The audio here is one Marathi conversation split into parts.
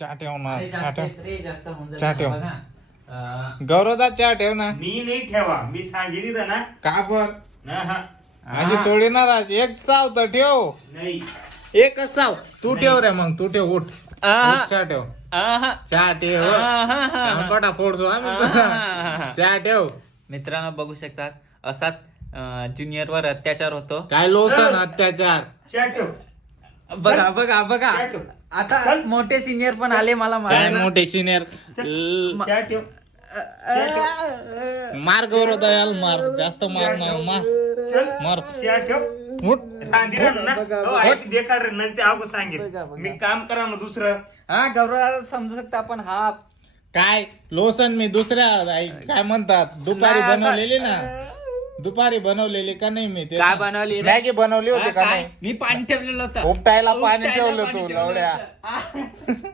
चहा ठेव ना, अरे चहा जास्त ठेव. आहेत रे, जास्त होऊन जाईल चहा ना, ठेव. बघा. गौरवदा चहा ठेव ना. मी नाही ठेवा, मी सांगितलं ना. का बर हा. माझी थोडी नाराज. एक साव तर ठेव, नाही एकच साव. तू ठेव रे, मग तू ठेव. उठ उठ, चहा ठेव. चहा ठेव. पटा फोडतो आम्ही तुला. चहा ठेव. मित्रांनो बघू शकतात असाच ज्युनियर वर अत्याचार होतो. काय लोसन अत्याचार. चहा ठेव. बघा बघा बघा चहा ठेव. आता चल. मोठे सिनियर पण आले मला काय मारायला. मोठे सिनियर. चहा ठेव. मार गौरवदा याल, मार. जास्त मार नाही, मार चल मार. चहा ठेव. उठ. रांधीरा ना. हो, ऐक दे काढ रे, नाही ते अगो सांगेल. बघा, बघा. मी काम करा ना दुसरं. हा गौरव समजू शकता आपण हा काय लोसन मी दुसऱ्या काय म्हणतात दुपारी नाही, असं- बनवलेली ना. दुपारी बनवलेली का नाही मी ते काय सांग. बनवली रे? मॅगी बनवली होती का काय? नाही. मी पाणी ठेवलेलं होतं. उपटायला पाणी उपटायला ठेवलं पाणी तू ठेवलं लवड्या. होतं.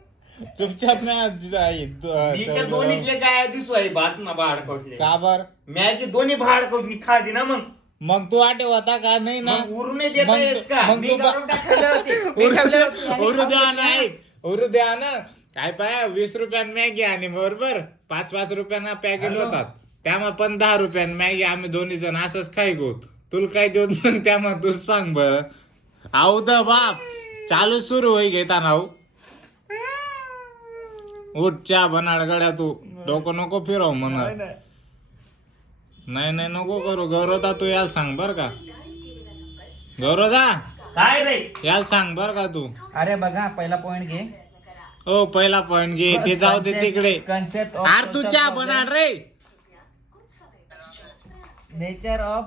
चुपचाप मी त्या दोन्हीतले काय दिसू आहे भात ना भाड कवटले. का बर. मॅगी दोन्ही भाड कवट मी खादी ना मग तू आठव होता का नाही ना. मग उरू नाही देता मग- येस का? मग मी तू गौरवला ठेवली होती. मी ठेवली होती आणि उरू द्या खाऊन ना, ऐक. उरू द्या ना. काय पाय 20 रुपयान मॅगी आणि बरोबर 5-5 रुपयांना पॅकेट हॅलो. होतात. त्यामुळे पण 10 रुपयान मॅगी आम्ही दोन्ही जण असंच खाई गोत. तुला काय देऊ पण त्यामुळे तूच सांग बर. आऊ द बाप चालू सुरू होई घेता ना. उठ चहा बनाड गड्या तू. डोकं नको फिरव म्हणून. नाही नाही नको करू. गौरवदा तू याला सांग बर का. गौरवदा काय रे? याला सांग बर का तू. अरे बघा पहिला पॉइंट घे. हो पहिला पॉइंट घे. ते जाऊ दे तिकडे. कन्सेप्ट आर तू चहा बनाड रे. Nature of